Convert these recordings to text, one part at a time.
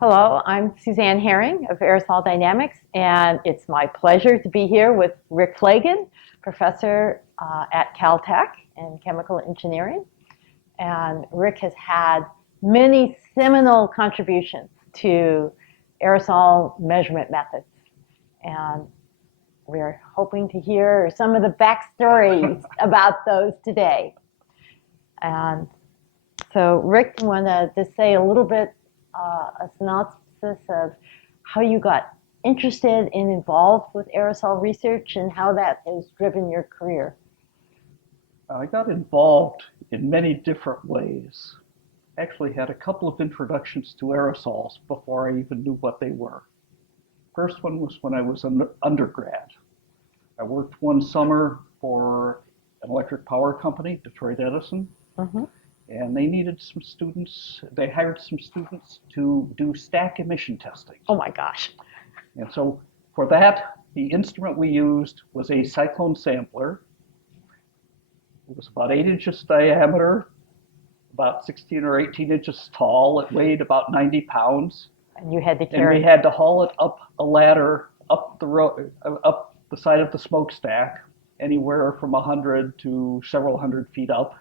Hello, I'm Suzanne Herring of Aerosol Dynamics, and it's my pleasure to be here with Rick Flagan, professor at Caltech in chemical engineering. And Rick has had many seminal contributions to aerosol measurement methods. And we're hoping to hear some of the backstories about those today. And so, Rick, you want to just say a little bit, a synopsis of how you got interested and involved with aerosol research and how that has driven your career? I got involved in many different ways. Actually had a couple of introductions to aerosols before I even knew what they were. First one was when I was an undergrad. I worked one summer for an electric power company, Detroit Edison, Mm-hmm. and they needed some students. They hired some students to do stack emission testing. Oh my gosh. And so for that, the instrument we used was a cyclone sampler. It was about 8 inches diameter, about 16 or 18 inches tall. It weighed about 90 pounds. And you had to And we carry. had to haul it up a ladder, up the road, up the side of the smokestack, anywhere from 100 to several hundred feet up.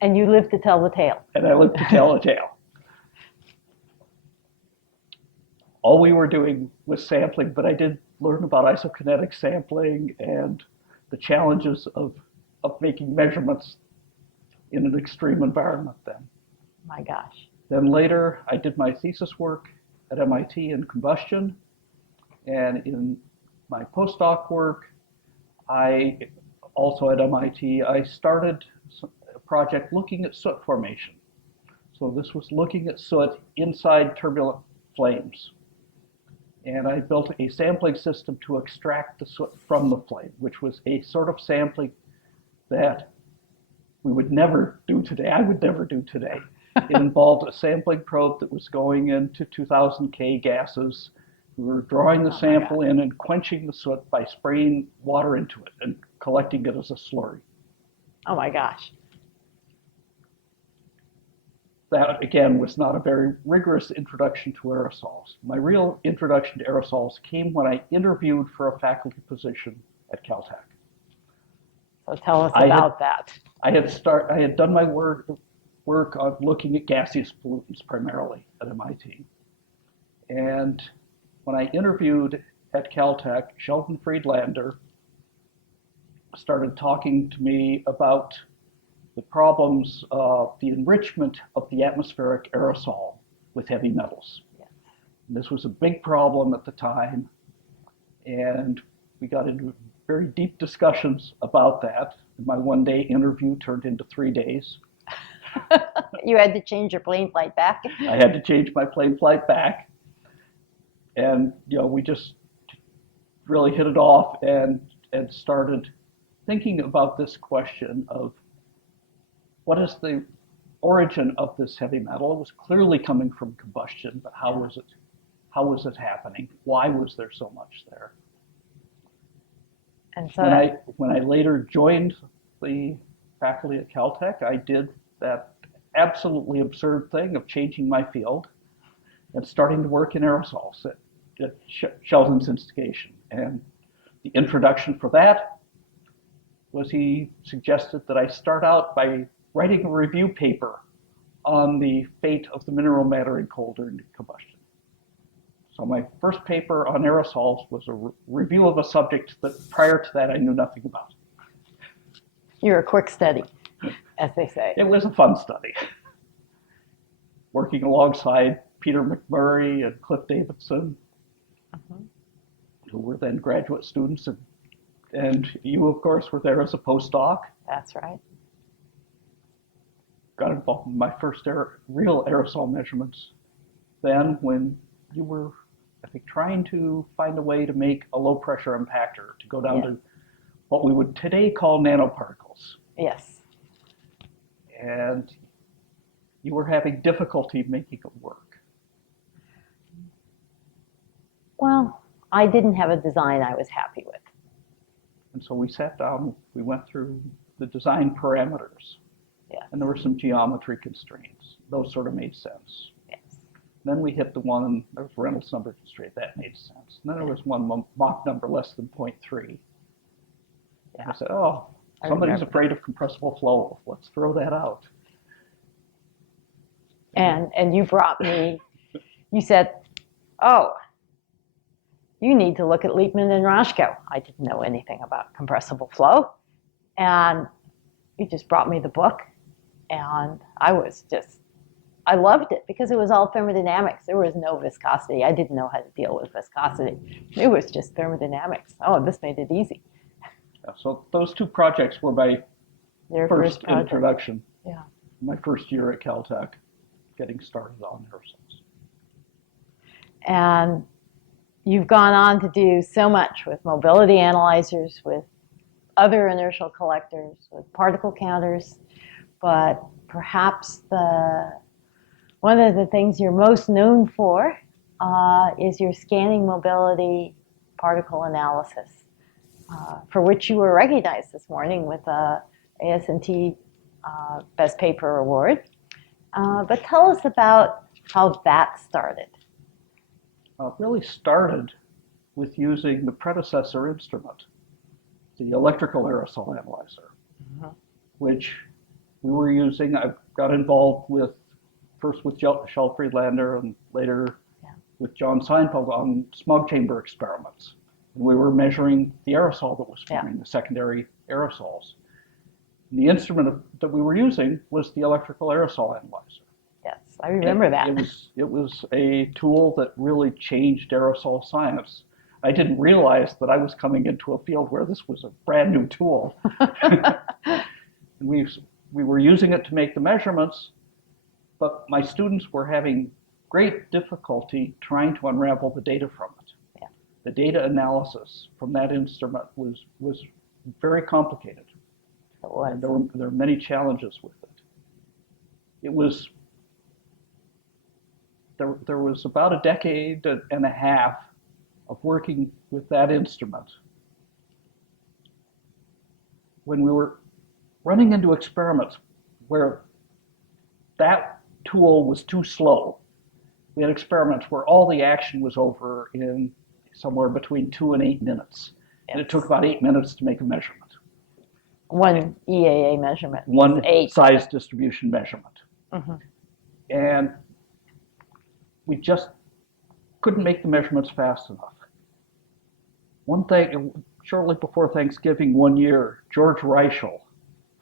And you lived to tell the tale. And I lived to tell a tale. All we were doing was sampling, but I did learn about isokinetic sampling and the challenges of making measurements in an extreme environment then. My gosh. Then later, I did my thesis work at MIT in combustion, and in my postdoc work, I also at MIT, I started a project looking at soot formation. So this was looking at soot inside turbulent flames. And I built a sampling system to extract the soot from the flame, which was a sort of sampling that we would never do today. I would never do today. It involved a sampling probe that was going into 2000 K gases. We were drawing the sample in and quenching the soot by spraying water into it and collecting it as a slurry. Oh my gosh. That, again, was not a very rigorous introduction to aerosols. My real introduction to aerosols came when I interviewed for a faculty position at Caltech. So tell us about that. I had done my work on looking at gaseous pollutants primarily at MIT. And when I interviewed at Caltech, Sheldon Friedlander started talking to me about the problems of the enrichment of the atmospheric aerosol with heavy metals. Yes. And this was a big problem at the time, and we got into very deep discussions about that. My one-day interview turned into 3 days. You had to change your plane flight back. I had to change my plane flight back, and we just really hit it off and started thinking about this question of what is the origin of this heavy metal. It was clearly coming from combustion, but how was it happening? Why was there so much there? And so when I later joined the faculty at Caltech, I did that absolutely absurd thing of changing my field and starting to work in aerosols at Sheldon's instigation. And the introduction for that was he suggested that I start out by writing a review paper on the fate of the mineral matter in coal during combustion. So my first paper on aerosols was a review of a subject that prior to that I knew nothing about. you're a quick study, as they say. It was a fun study. Working alongside Peter McMurray and Cliff Davidson, who were then graduate students, and you, of course, were there as a postdoc. That's right. Got involved in my first real aerosol measurements then when you were, I think, trying to find a way to make a low pressure impactor to go down to what we would today call nanoparticles. Yes. And you were having difficulty making it work. Well, I didn't have a design I was happy with. And so we sat down, we went through the design parameters. Yes. And there were some geometry constraints. Those sort of made sense. Yes. Then we hit the one, there was Reynolds number constraint, that made sense. And then there was one Mach number less than 0.3. And I said, oh, somebody's afraid of compressible flow. Let's throw that out. And you brought me, you said, oh, you need to look at Liebman and Rashko. I didn't know anything about compressible flow. And you just brought me the book. And I loved it because it was all thermodynamics. There was no viscosity. I didn't know how to deal with viscosity. It was just thermodynamics. Oh, this made it easy. So those two projects were my first introduction. Yeah. My first year at Caltech, getting started on aerosols. And you've gone on to do so much with mobility analyzers, with other inertial collectors, with particle counters, but perhaps one of the things you're most known for is your scanning mobility particle analysis, for which you were recognized this morning with a AS&T Best Paper Award. But tell us about how that started. It really started with using the predecessor instrument, the electrical aerosol analyzer, which we were using. I got involved with, first with Shel Friedlander and later with John Seinfeld on smog chamber experiments. And we were measuring the aerosol that was forming, the secondary aerosols. And the instrument that we were using was the electrical aerosol analyzer. Yes, I remember that. It was a tool that really changed aerosol science. I didn't realize that I was coming into a field where this was a brand new tool. We were using it to make the measurements, but my students were having great difficulty trying to unravel the data from it. Yeah. The data analysis from that instrument was very complicated. It was. And there were many challenges with it. There was about a decade and a half of working with that instrument when we were running into experiments where that tool was too slow. We had experiments where all the action was over in somewhere between 2 and 8 minutes. Yes. And it took about 8 minutes to make a measurement. One EAA measurement. One size distribution measurement. Mm-hmm. And we just couldn't make the measurements fast enough. One thing, shortly before Thanksgiving one year, George Reichel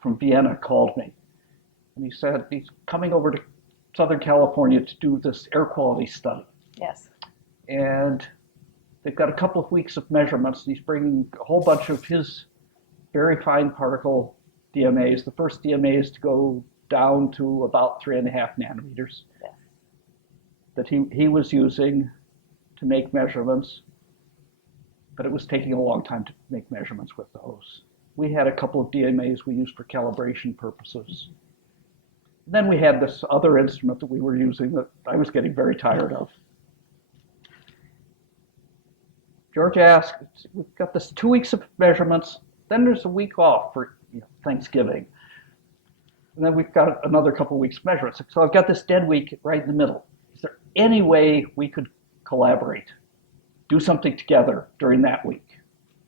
from Vienna called me. And he said he's coming over to Southern California to do this air quality study. Yes. And they've got a couple of weeks of measurements. And he's bringing a whole bunch of his very fine particle DMAs. The first DMAs to go down to about 3.5 nanometers. Yes. That he was using to make measurements, but it was taking a long time to make measurements with those. We had a couple of DMAs we used for calibration purposes. Then we had this other instrument that we were using that I was getting very tired of. George asked, we've got this 2 weeks of measurements, then there's a week off for Thanksgiving. And then we've got another couple of weeks of measurements. So I've got this dead week right in the middle. Is there any way we could collaborate, do something together during that week?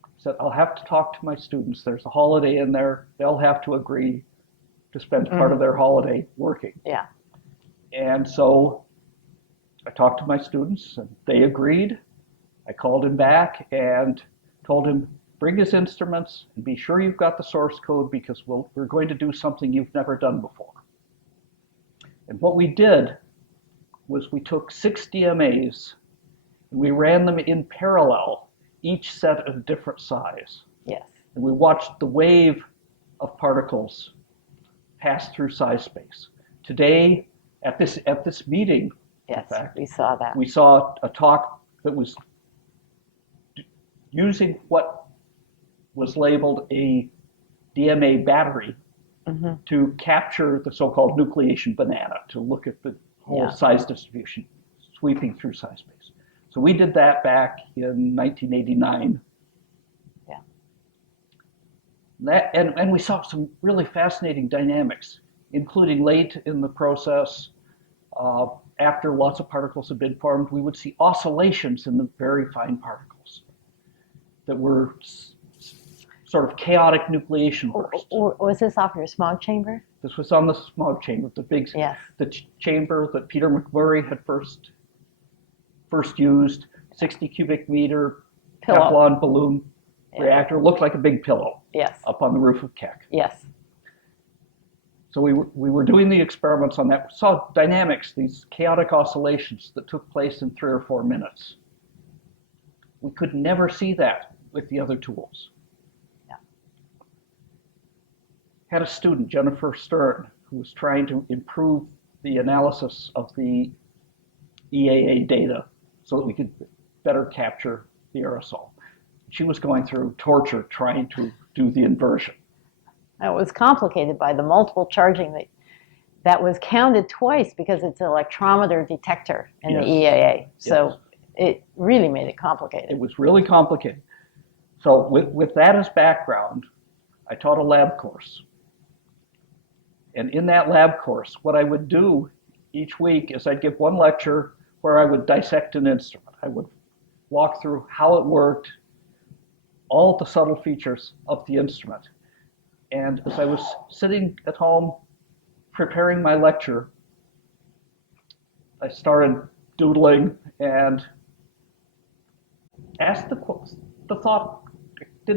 I said, I'll have to talk to my students. There's a holiday in there. They'll have to agree to spend part of their holiday working. Yeah. And so I talked to my students and they agreed. I called him back and told him, bring his instruments and be sure you've got the source code because we're going to do something you've never done before. And what we did was we took 6 DMAs and we ran them in parallel, each set of different size. Yes. And we watched the wave of particles pass through size space. Today, at this meeting, yes, in fact, we saw that. We saw a talk that was using what was labeled a DMA battery to capture the so-called nucleation banana, to look at the whole size distribution sweeping through size space. So we did that back in 1989. Yeah. And we saw some really fascinating dynamics, including late in the process, after lots of particles had been formed, we would see oscillations in the very fine particles that were sort of chaotic nucleation bursts. Was this off your smog chamber? This was on the smog chamber, Yes. the chamber that Peter McMurray had first used, 60 cubic meter Pillow. Teflon balloon reactor. Looked like a big pillow. Yes. Up on the roof of Keck. Yes. So we were doing the experiments on that. We saw dynamics, these chaotic oscillations that took place in 3 or 4 minutes. We could never see that with the other tools. Yeah. Had a student, Jennifer Stern, who was trying to improve the analysis of the EAA data so that we could better capture the aerosol. She was going through torture trying to do the inversion. It was complicated by the multiple charging that was counted twice because it's an electrometer detector in the EAA. So it really made it complicated. It was really complicated. So with that as background, I taught a lab course. And in that lab course, what I would do each week is I'd give one lecture where I would dissect an instrument. I would walk through how it worked, all of the subtle features of the instrument. And as I was sitting at home preparing my lecture, I started doodling and asked did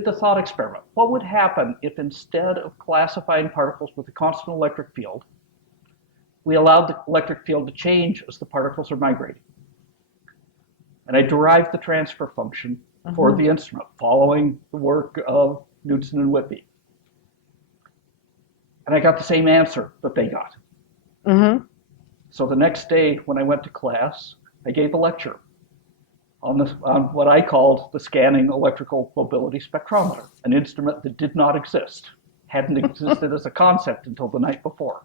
the thought experiment. What would happen if instead of classifying particles with a constant electric field, we allowed the electric field to change as the particles are migrating? And I derived the transfer function for the instrument, following the work of Knudsen and Whitby. And I got the same answer that they got. So the next day when I went to class, I gave a lecture on what I called the scanning electrical mobility spectrometer, an instrument that did not exist, hadn't existed as a concept until the night before.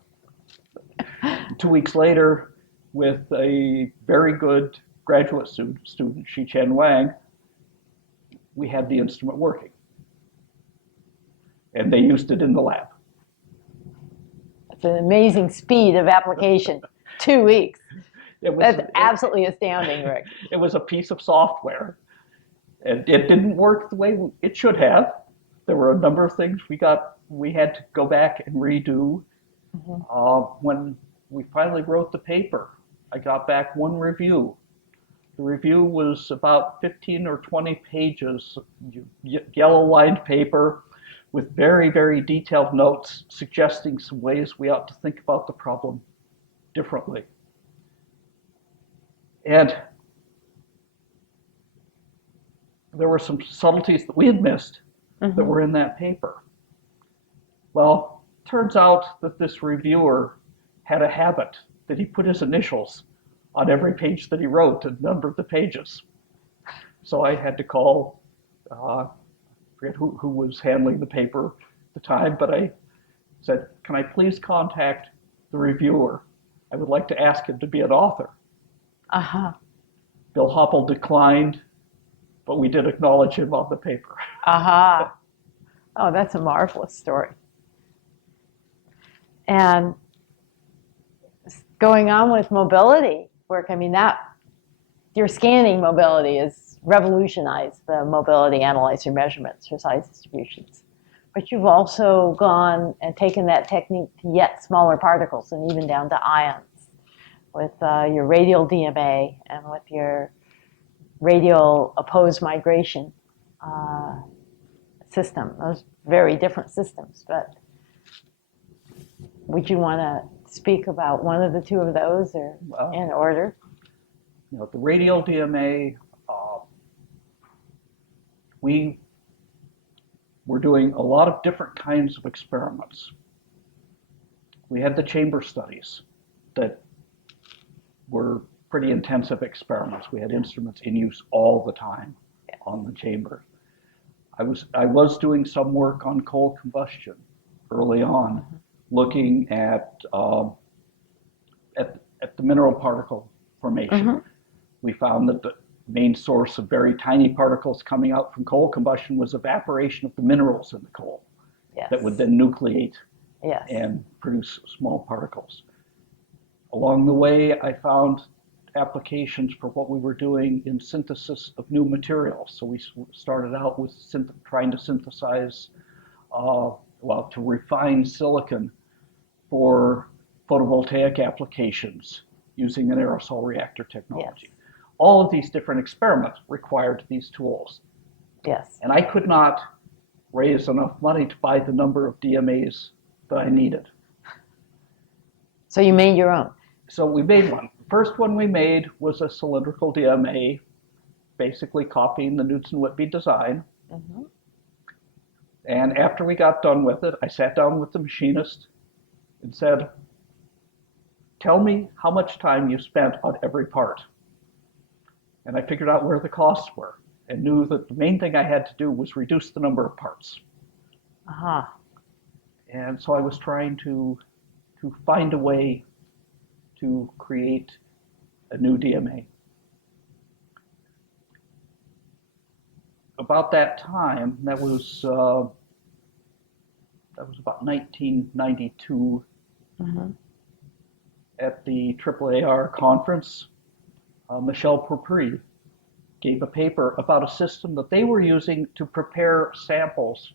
2 weeks later, with a very good graduate student, Shi-Chen Wang, we had the instrument working. And they used it in the lab. It's an amazing speed of application. 2 weeks. That's absolutely astounding, Rick. It was a piece of software. And it didn't work the way it should have. There were a number of things we had to go back and redo. When we finally wrote the paper, I got back one review. The review was about 15 or 20 pages, yellow-lined paper with very, very detailed notes suggesting some ways we ought to think about the problem differently. And there were some subtleties that we had missed that were in that paper. Well, turns out that this reviewer had a habit that he put his initials on every page that he wrote, a number of the pages. So I had to call, I forget who was handling the paper at the time, but I said, can I please contact the reviewer? I would like to ask him to be an author. Bill Hopple declined, but we did acknowledge him on the paper. Oh, that's a marvelous story. And going on with mobility work, I mean, your scanning mobility has revolutionized the mobility analyzer measurements for size distributions. But you've also gone and taken that technique to yet smaller particles and even down to ions with your radial DMA and with your radial opposed migration system. Those very different systems, but would you want to speak about one of the two of those or in order? You know, the radial DMA, we were doing a lot of different kinds of experiments. We had the chamber studies that were pretty intensive experiments. We had instruments in use all the time on the chamber. I was doing some work on coal combustion early on, looking at the mineral particle formation. We found that the main source of very tiny particles coming out from coal combustion was evaporation of the minerals in the coal that would then nucleate and produce small particles. Along the way, I found applications for what we were doing in synthesis of new materials. So we started out with trying to synthesize, to refine silicon for photovoltaic applications using an aerosol reactor technology. Yes. All of these different experiments required these tools. Yes. And I could not raise enough money to buy the number of DMAs that I needed. So you made your own. So we made one. The first one we made was a cylindrical DMA, basically copying the Knudsen-Whitby design. Mm-hmm. And after we got done with it, I sat down with the machinist and said, tell me how much time you spent on every part. And I figured out where the costs were and knew that the main thing I had to do was reduce the number of parts. Uh-huh. And so I was trying to find a way to create a new DMA. About that time, that was about 1992, Mm-hmm. at the AAAR conference, Michel Pourpre gave a paper about a system that they were using to prepare samples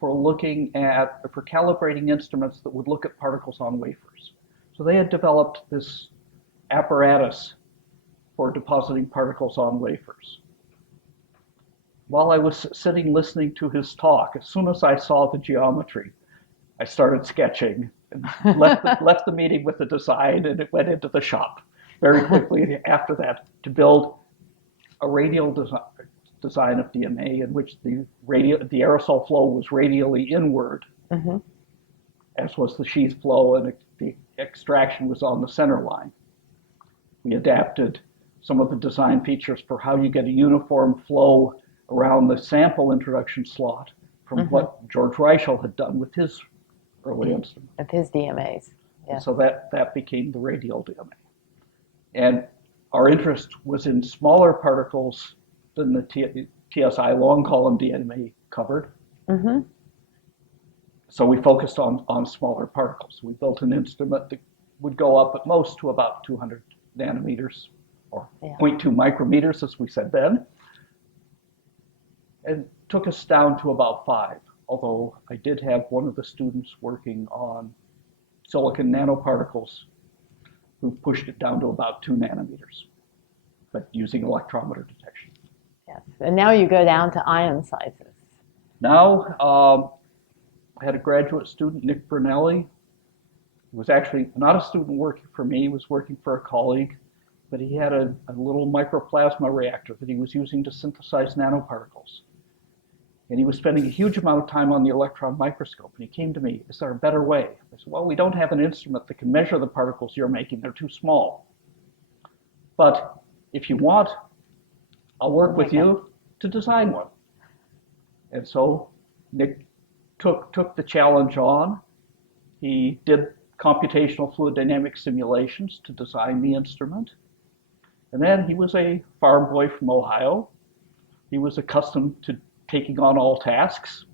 for calibrating instruments that would look at particles on wafers. So they had developed this apparatus for depositing particles on wafers. While I was sitting listening to his talk, as soon as I saw the geometry, I started sketching and left the meeting with the design, and it went into the shop very quickly after that to build a radial design of DMA in which the aerosol flow was radially inward, Mm-hmm. as was the sheath flow, and the extraction was on the center line. We adapted some of the design features for how you get a uniform flow around the sample introduction slot from Mm-hmm. what George Reichel had done with his early instrument. With his DMAs. Yeah. And so that became the radial DMA. And our interest was in smaller particles than the TSI long column DMA covered. Mm-hmm. So we focused on smaller particles. We built an instrument that would go up at most to about 200 nanometers, or 0.2 micrometers, as we said then. And took us down to about 5, although I did have one of the students working on silicon nanoparticles who pushed it down to about 2 nanometers, but using electrometer detection. Yes. And now you go down to ion sizes. Now, I had a graduate student, Nick Brunelli, who was actually not a student working for me, he was working for a colleague, but he had a little microplasma reactor that he was using to synthesize nanoparticles. And he was spending a huge amount of time on the electron microscope. And he came to me, is there a better way? I said, well, we don't have an instrument that can measure the particles you're making. They're too small. But if you want, I'll work with you to design one. And so Nick took the challenge on. He did computational fluid dynamics simulations to design the instrument. And then he was a farm boy from Ohio. He was accustomed to taking on all tasks.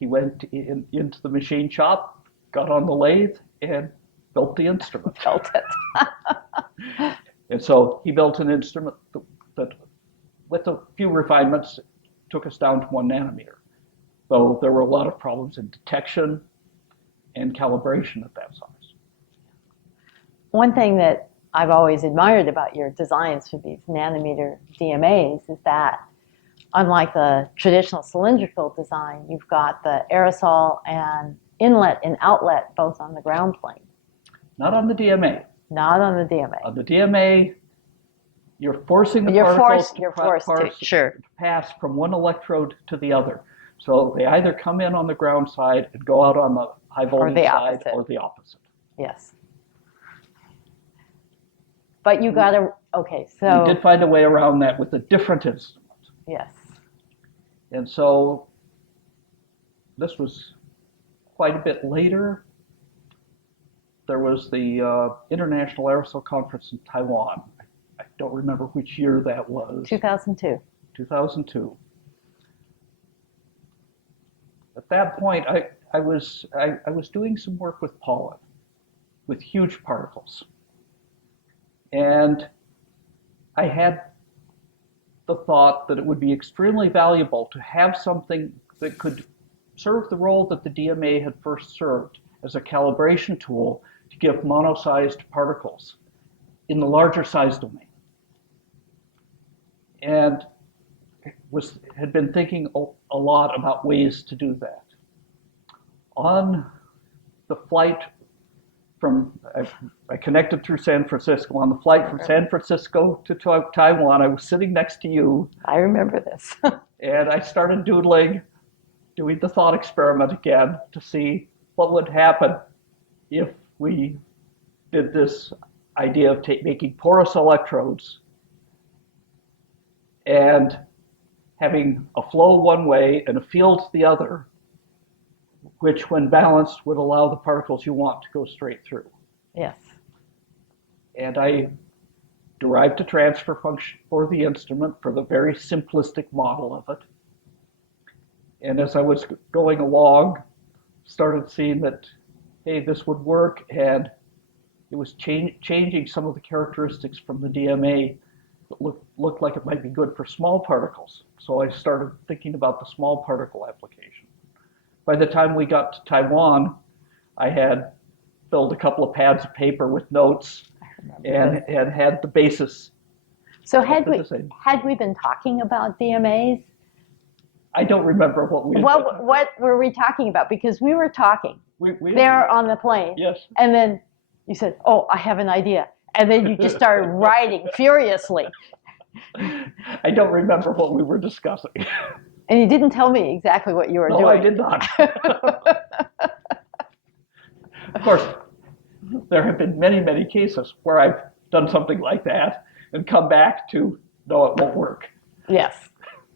He went into the machine shop, got on the lathe, and built the instrument. Built it. And so he built an instrument that with a few refinements, took us down to 1 nanometer. Though there were a lot of problems in detection and calibration at that size. One thing that I've always admired about your designs for these nanometer DMAs is that unlike the traditional cylindrical design, you've got the aerosol and inlet and outlet both on the ground plane. Not on the DMA. Not on the DMA. On the DMA, you're forcing the particles to pass from one electrode to the other. So they either come in on the ground side and go out on the high voltage side, or the opposite. Yes. But you got to, okay, so. We did find a way around that with a different instrument. Yes. And so this was quite a bit later. There was the International Aerosol Conference in Taiwan. I don't remember which year that was. 2002. 2002. At that point, I was doing some work with pollen, with huge particles. And I had the thought that it would be extremely valuable to have something that could serve the role that the DMA had first served as a calibration tool to give mono-sized particles in the larger size domain. And had been thinking a lot about ways to do that. On the flight I connected through San Francisco. On the flight from San Francisco to Taiwan, I was sitting next to you. I remember this. And I started doing the thought experiment again to see what would happen if we did this idea of making porous electrodes and having a flow one way and a field the other, which when balanced would allow the particles you want to go straight through. Yes. And I derived a transfer function for the instrument for the very simplistic model of it. And as I was going along, started seeing that, hey, this would work, and it was changing some of the characteristics from the DMA that looked like it might be good for small particles. So I started thinking about the small particle application. By the time we got to Taiwan, I had filled a couple of pads of paper with notes and had the basis. So had we been talking about DMAs? I don't remember what we. What were we talking about? Because we were talking there on the plane. Yes. And then you said, "Oh, I have an idea," and then you just started writing furiously. I don't remember what we were discussing. And you didn't tell me exactly what you were doing. No, I did not. Of course, there have been many, many cases where I've done something like that and come back to, no, it won't work. Yes.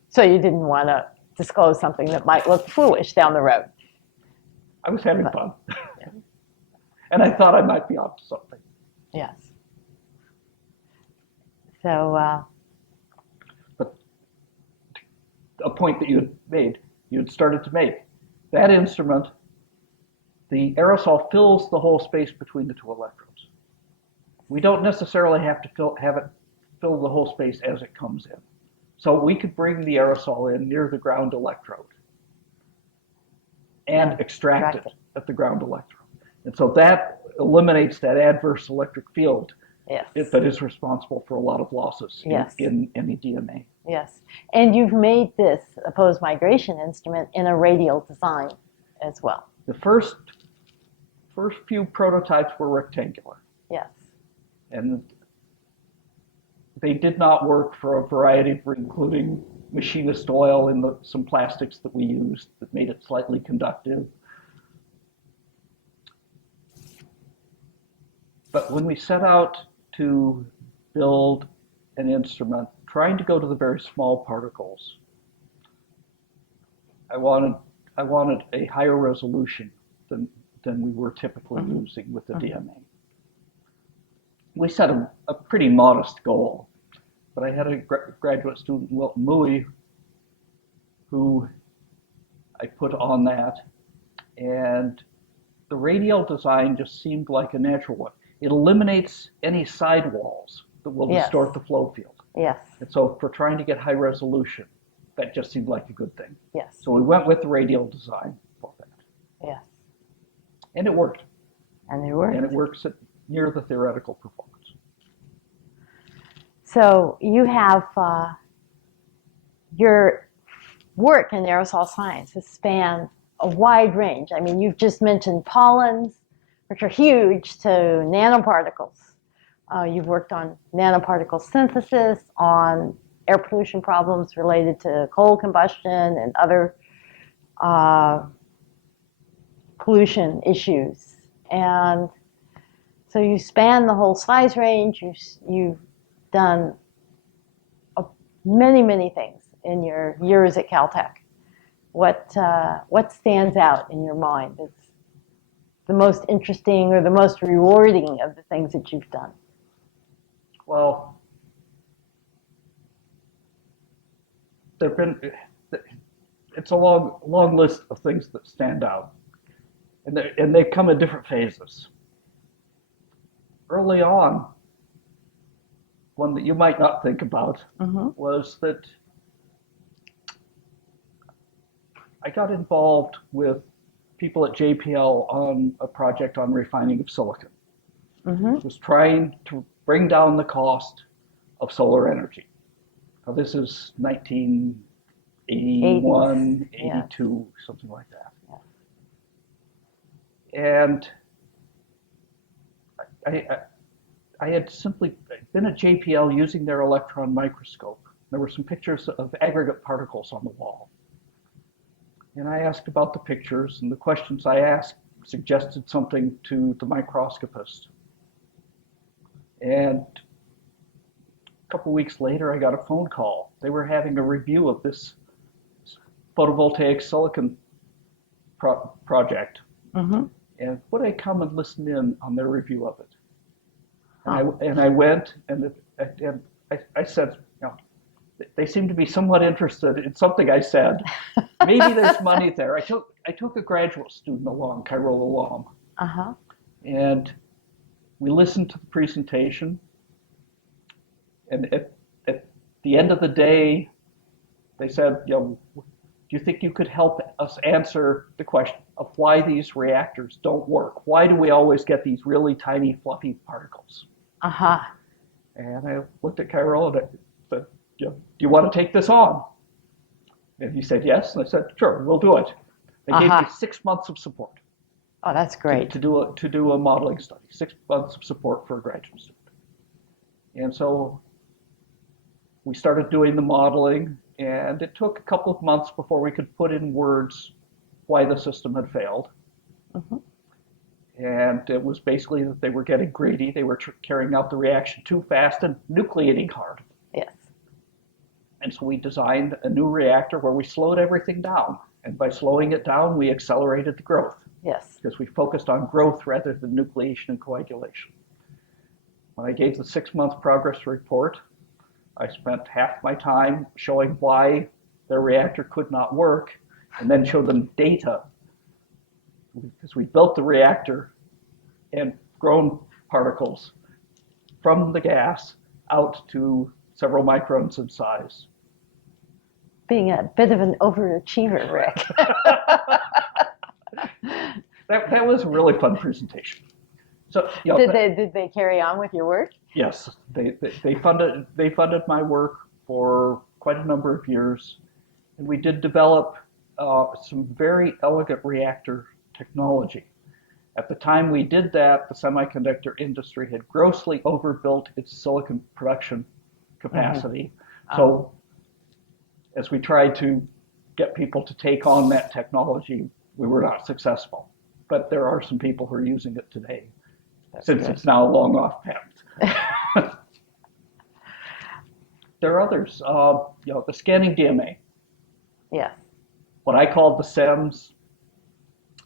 So you didn't want to disclose something that might look foolish down the road. I was having fun. And I thought I might be onto something. Yes. So, but a point that you had started to make, that instrument, the aerosol fills the whole space between the two electrodes. We don't necessarily have to have it fill the whole space as it comes in. So we could bring the aerosol in near the ground electrode and extract it at the ground electrode. And so that eliminates that adverse electric field that is responsible for a lot of losses in any DMA. Yes. And you've made this opposed migration instrument in a radial design as well. The first few prototypes were rectangular. Yes. And they did not work for a variety of, including machinist oil in some plastics that we used that made it slightly conductive. But when we set out to build an instrument, trying to go to the very small particles, I wanted a higher resolution than we were typically using with the DMA. We set a pretty modest goal, but I had a graduate student, Wilton Mui, who I put on that, and the radial design just seemed like a natural one. It eliminates any sidewalls that will distort the flow field. Yes. And so for trying to get high resolution, that just seemed like a good thing. Yes. So we went with the radial design for that. Yes. And it worked. And it worked. And it works at near the theoretical performance. So you have your work in aerosol science has spanned a wide range. I mean, you've just mentioned pollens, which are huge, to nanoparticles. You've worked on nanoparticle synthesis, on air pollution problems related to coal combustion and other pollution issues. And so you span the whole size range. You've done many, many things in your years at Caltech. What stands out in your mind as the most interesting or the most rewarding of the things that you've done? Well, it's a long list of things that stand out, and they come in different phases. Early on, one that you might not think about Mm-hmm. was that I got involved with people at JPL on a project on refining of silicon. Mm-hmm. It was trying to bring down the cost of solar energy. Now, this is 1981, 80s. Yeah. 82, something like that. Yeah. And I had simply been at JPL using their electron microscope. There were some pictures of aggregate particles on the wall. And I asked about the pictures, and the questions I asked suggested something to the microscopist. And a couple weeks later, I got a phone call. They were having a review of this photovoltaic silicon project. Mm-hmm. And would I come and listen in on their review of it? Huh. And I went, and I said, you know, they seem to be somewhat interested in something I said. Maybe there's money there. I took a graduate student along, Carola alum, Uh-huh. and we listened to the presentation. And at the end of the day, they said, you know, do you think you could help us answer the question of why these reactors don't work? Why do we always get these really tiny, fluffy particles? Uh-huh. And I looked at Carola and I said, you know, do you want to take this on? And he said yes. And I said, sure, we'll do it. They gave me 6 months of support Oh, that's great. to do a modeling study, 6 months of support for a graduate student. And so we started doing the modeling, and it took a couple of months before we could put in words why the system had failed. Mm-hmm. And it was basically that they were getting greedy. They were carrying out the reaction too fast and nucleating hard. Yes. And so we designed a new reactor where we slowed everything down. And by slowing it down, we accelerated the growth. Yes. Because we focused on growth rather than nucleation and coagulation. When I gave the 6-month progress report, I spent half my time showing why their reactor could not work, and then showed them data. Because we built the reactor and grown particles from the gas out to several microns in size. Being a bit of an overachiever, Rick. That was a really fun presentation. So, you know, Did they carry on with your work? yes, they funded my work for quite a number of years, and we did develop some very elegant reactor technology. At the time we did that, the semiconductor industry had grossly overbuilt its silicon production capacity. Mm-hmm. So as we tried to get people to take on that technology, we were not successful. But there are some people who are using it today, since it's now long off patent. There are others. You know, the scanning DMA. Yes. What I called the SEMS.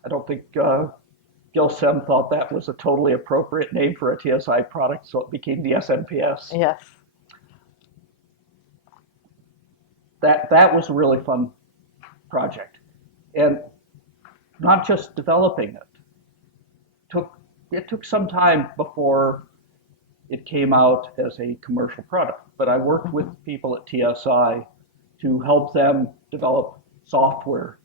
I don't think Gil Sem thought that was a totally appropriate name for a TSI product, so it became the SNPS. Yes. That was a really fun project, and not just developing it. It took some time before it came out as a commercial product, but I worked with people at TSI to help them develop software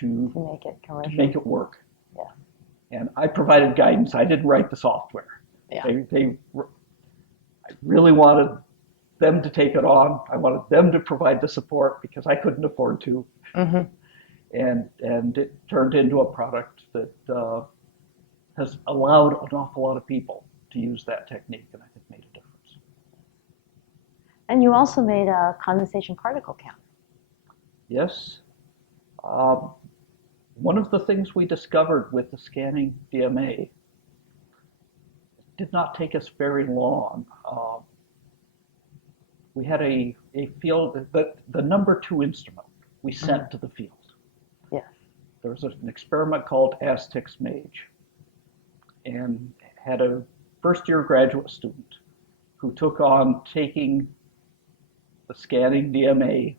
to make it commercial. To make it work. Yeah. And I provided guidance. I didn't write the software. Yeah. I really wanted them to take it on. I wanted them to provide the support because I couldn't afford to. Mm-hmm. And it turned into a product that has allowed an awful lot of people to use that technique, and I think made a difference. And you also made a condensation particle count. Yes. One of the things we discovered with the scanning DMA did not take us very long. We had a field, the number 2 instrument we sent to the field. Yes. There was an experiment called Aztec's Mage, and had a first-year graduate student who took on taking the scanning DMA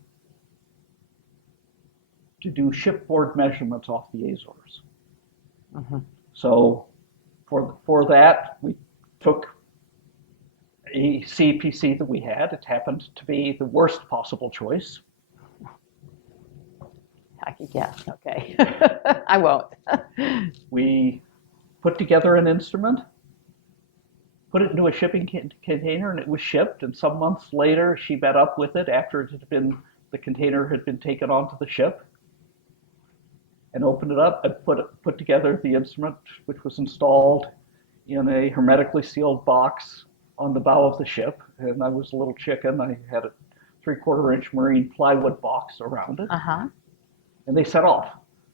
to do shipboard measurements off the Azores. Mm-hmm. So for that, we took the CPC that we had. It happened to be the worst possible choice. I could guess. Okay. I won't. We put together an instrument, put it into a shipping container, and it was shipped. And some months later, she met up with it after the container had been taken onto the ship, and opened it up and put together the instrument, which was installed in a hermetically sealed box on the bow of the ship. And I was a little chicken. I had a 3/4-inch marine plywood box around it. Uh-huh. And they set off.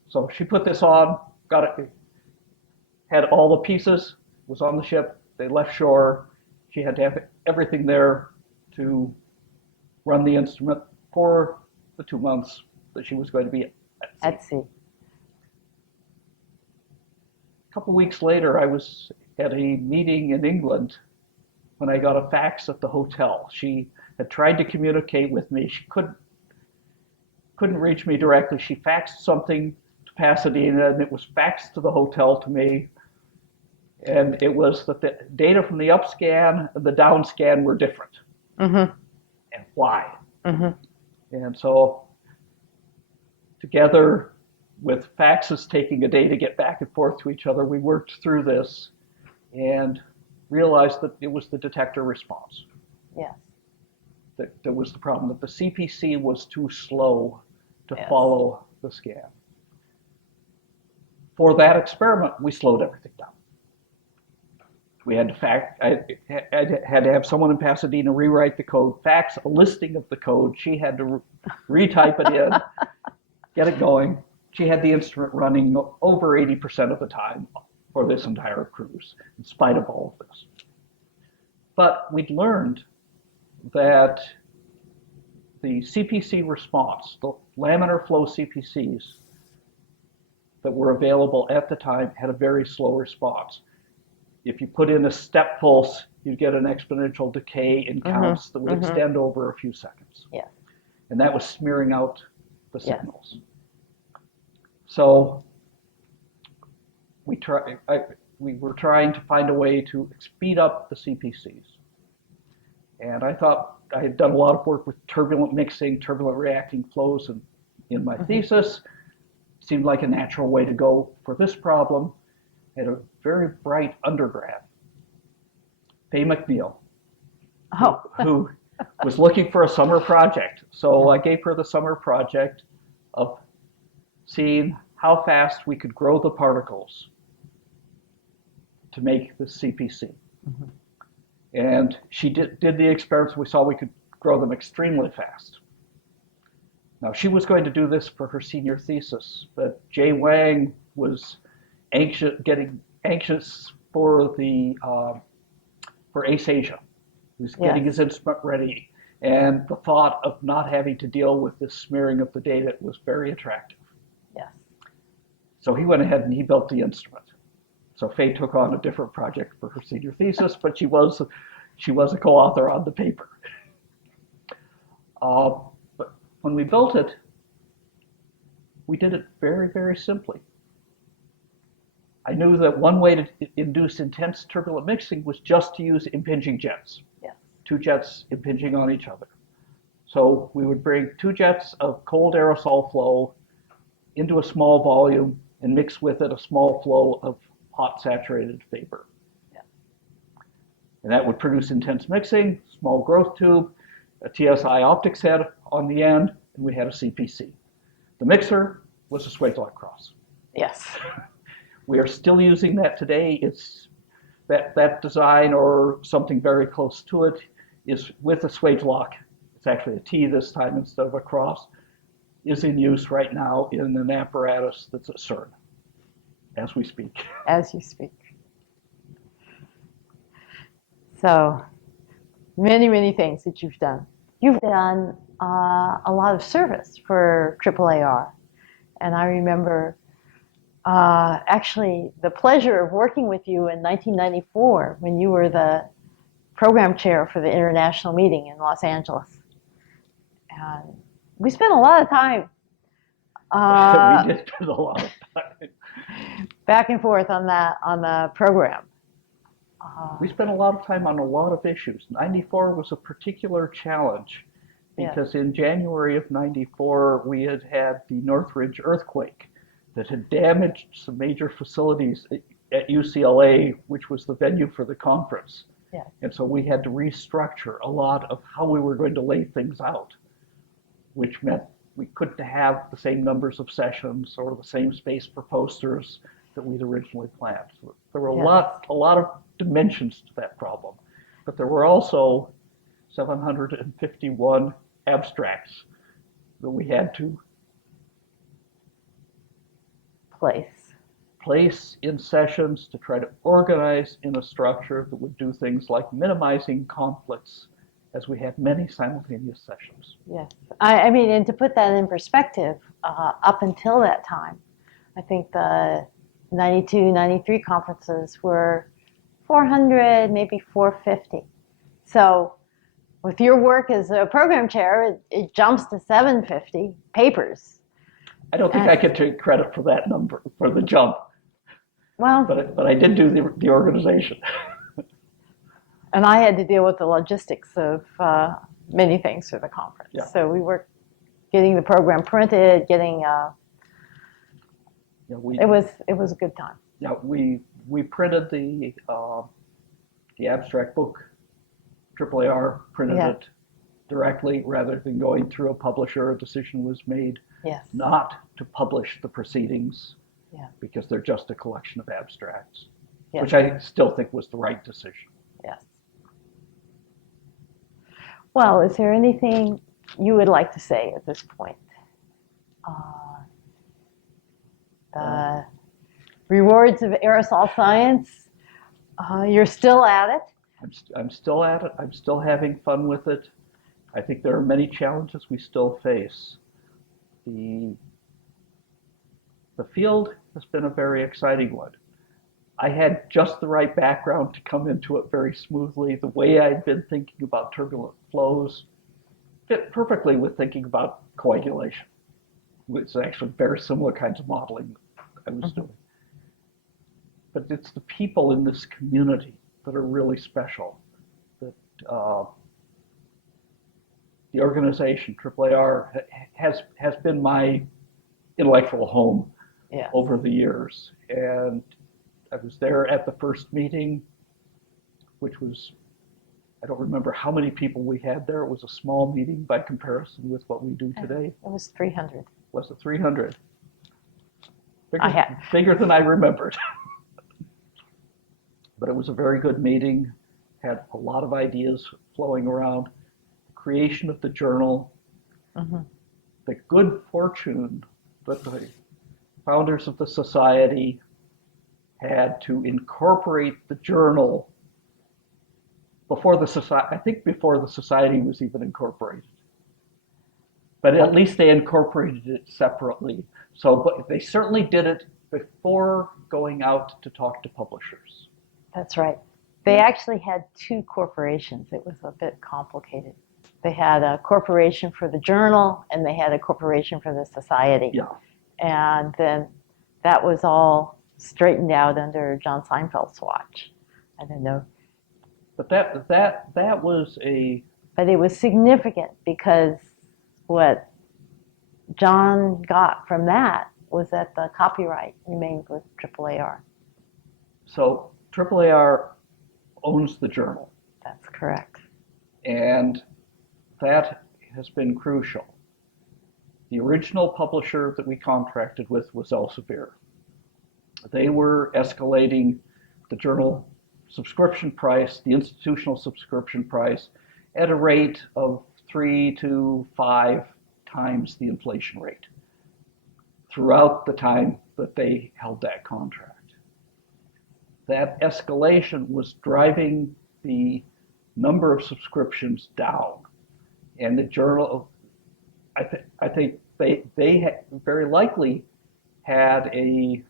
So she put this on, got it, had all the pieces, was on the ship. They left shore. She had to have everything there to run the instrument for the 2 months that she was going to be at sea. A couple weeks later, I was at a meeting in England when I got a fax at the hotel. She had tried to communicate with me. She couldn't reach me directly. She faxed something to Pasadena, and it was faxed to the hotel to me. And it was that the data from the upscan and the downscan were different. Mm-hmm. And why? Mm-hmm. And so, together with faxes taking a day to get back and forth to each other, we worked through this and realized that it was the detector response. Yes. That was the problem, that the CPC was too slow to Yes. follow the scan. For that experiment, we slowed everything down. We had to I had to have someone in Pasadena rewrite the code, fax a listing of the code. She had to retype it in, get it going. She had the instrument running over 80% of the time for this entire cruise, in spite of all of this. But we'd learned that the CPC response, the laminar flow CPCs that were available at the time, had a very slow response. If you put in a step pulse, you get an exponential decay in counts that would extend over a few seconds. Yeah. And that was smearing out the Yes. signals. So we were trying to find a way to speed up the CPCs. And I thought I had done a lot of work with turbulent mixing, turbulent reacting flows in my thesis. Seemed like a natural way to go for this problem. I had a very bright undergrad, Faye McNeil, who was looking for a summer project. So I gave her the summer project of seeing how fast we could grow the particles to make the CPC. Mm-hmm. And she did the experiments. We saw we could grow them extremely fast. Now, she was going to do this for her senior thesis, but Jay Wang was getting anxious for Ace Asia. He was getting his instrument ready, and the thought of not having to deal with this smearing of the data was very attractive. Yes. So he went ahead and he built the instrument. So Faye took on a different project for her senior thesis, but she was a co-author on the paper. But when we built it, we did it very, very simply. I knew that one way to induce intense turbulent mixing was just to use impinging jets. Yes. 2 jets impinging on each other. So we would bring 2 jets of cold aerosol flow into a small volume and mix with it a small flow of hot saturated vapor. Yeah. And that would produce intense mixing, small growth tube, a TSI optics head on the end, and we had a CPC. The mixer was a Swagelok cross. Yes. We are still using that today. It's that design, or something very close to it, is with a Swagelok. It's actually a T this time instead of a cross, is in use right now in an apparatus that's at CERN as we speak. As you speak. So many, many things that you've done. You've done a lot of service for AAAR. And I remember actually the pleasure of working with you in 1994 when you were the program chair for the international meeting in Los Angeles. And we spent a lot of time We did spend a lot of time. back and forth on the program. We spent a lot of time on a lot of issues. 94 was a particular challenge Yes. because in January of 94, we had had the Northridge earthquake that had damaged some major facilities at UCLA, which was the venue for the conference. Yes. And so we had to restructure a lot of how we were going to lay things out, which meant we couldn't have the same numbers of sessions or the same space for posters that we'd originally planned. So there were Yes. a lot of dimensions to that problem, but there were also 751 abstracts that we had to place in sessions to try to organize in a structure that would do things like minimizing conflicts as we had many simultaneous sessions. Yes. I mean, and to put that in perspective, up until that time, I think the 92, 93 conferences were 400, maybe 450. So with your work as a program chair, it jumps to 750 papers. I don't think I can take credit for that number, for the jump. Well, but I did do the organization. And I had to deal with the logistics of many things for the conference. Yeah. So we were getting the program printed, getting it was a good time. Yeah, we printed the abstract book. AAAR printed it directly rather than going through a publisher. A decision was made not to publish the proceedings because they're just a collection of abstracts, which I still think was the right decision. Yes. Well, is there anything you would like to say at this point? Rewards of aerosol science, you're still at it. I'm still at it. I'm still having fun with it. I think there are many challenges we still face. The field has been a very exciting one. I had just the right background to come into it very smoothly. The way I'd been thinking about turbulent flows fit perfectly with thinking about coagulation. It's actually very similar kinds of modeling I was doing. But it's the people in this community that are really special. That the organization, AAAR, has been my intellectual home over the years. And I was there at the first meeting, which was, I don't remember how many people we had there. It was a small meeting by comparison with what we do today. It was 300. Was it 300? Bigger, bigger than I remembered. But it was a very good meeting, had a lot of ideas flowing around. The creation of the journal, the good fortune that the founders of the society had to incorporate the journal before the society, I think before the society was even incorporated. But at least they incorporated it separately. So, but they certainly did it before going out to talk to publishers. That's right. They actually had two corporations. It was a bit complicated. They had a corporation for the journal and they had a corporation for the society. Yeah. And then that was all straightened out under John Seinfeld's watch. I don't know. But that was a... But it was significant because what John got from that was that the copyright remained with AAAR. So AAAR owns the journal. That's correct. And that has been crucial. The original publisher that we contracted with was Elsevier. They were escalating the journal subscription price, the institutional subscription price, at a rate of 3 to 5 times the inflation rate throughout the time that they held that contract. That escalation was driving the number of subscriptions down. And the journal, I think they very likely had a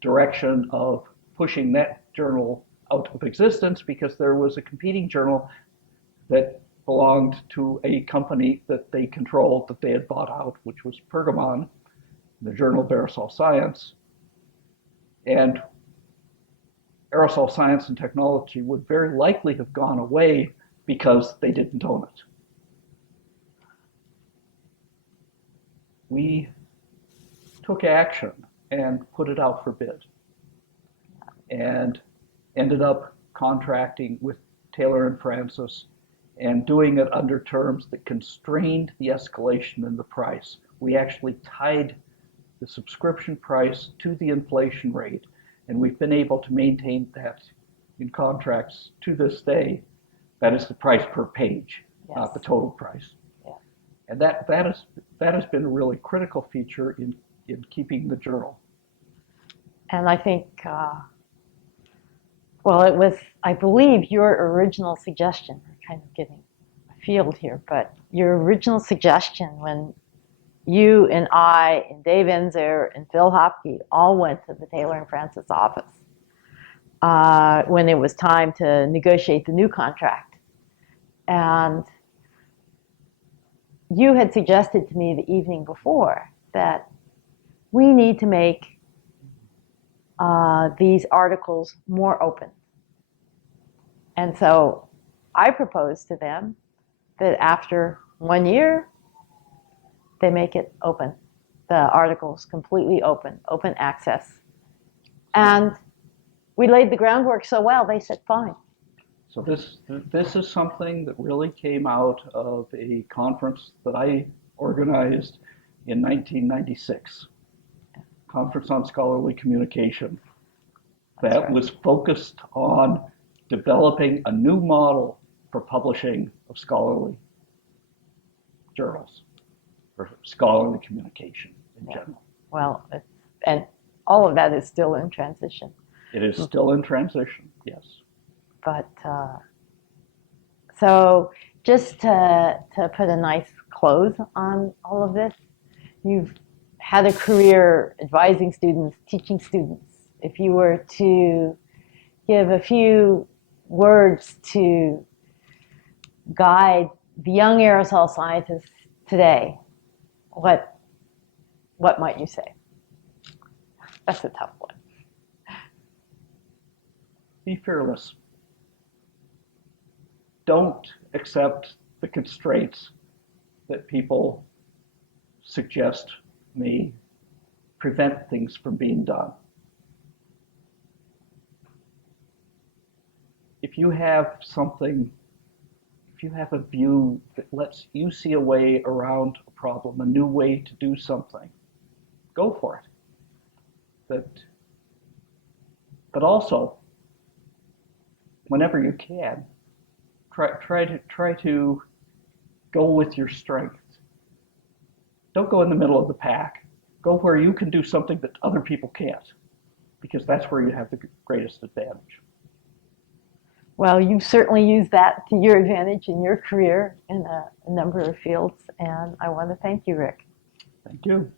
direction of pushing that journal out of existence because there was a competing journal that belonged to a company that they controlled, that they had bought out, which was Pergamon, the journal of Aerosol Science. And aerosol science and technology would very likely have gone away because they didn't own it. We took action and put it out for bid and ended up contracting with Taylor and Francis and doing it under terms that constrained the escalation in the price. We actually tied the subscription price to the inflation rate, and we've been able to maintain that in contracts to this day. That is the price per page, yes, not the total price. Yeah. And that has been a really critical feature in keeping the journal. And I think, well, it was, I believe, your original suggestion. We're kind of getting afield here, but your original suggestion when you and I and Dave Enzer and Phil Hopke all went to the Taylor and Francis office when it was time to negotiate the new contract. And you had suggested to me the evening before that we need to make these articles more open. And so I proposed to them that after 1 year, they make it open. The articles completely open, open access. And we laid the groundwork so well, they said, fine. So this is something that really came out of a conference that I organized in 1996, Conference on Scholarly Communication, that was focused on developing a new model for publishing of scholarly journals, for scholarly communication in general. Well, and all of that is still in transition. It is still in transition, yes. But so just to put a nice close on all of this, you've had a career advising students, teaching students. If you were to give a few words to guide the young aerosol scientists today, what might you say? That's a tough one. Be fearless. Don't accept the constraints that people suggest may prevent things from being done. If you have something, if you have a view that lets you see a way around a problem, a new way to do something, go for it. But also, whenever you can, try to go with your strengths. Don't go in the middle of the pack. Go where you can do something that other people can't, because that's where you have the greatest advantage. Well, you've certainly used that to your advantage in your career in a number of fields, and I want to thank you, Rick. Thank you.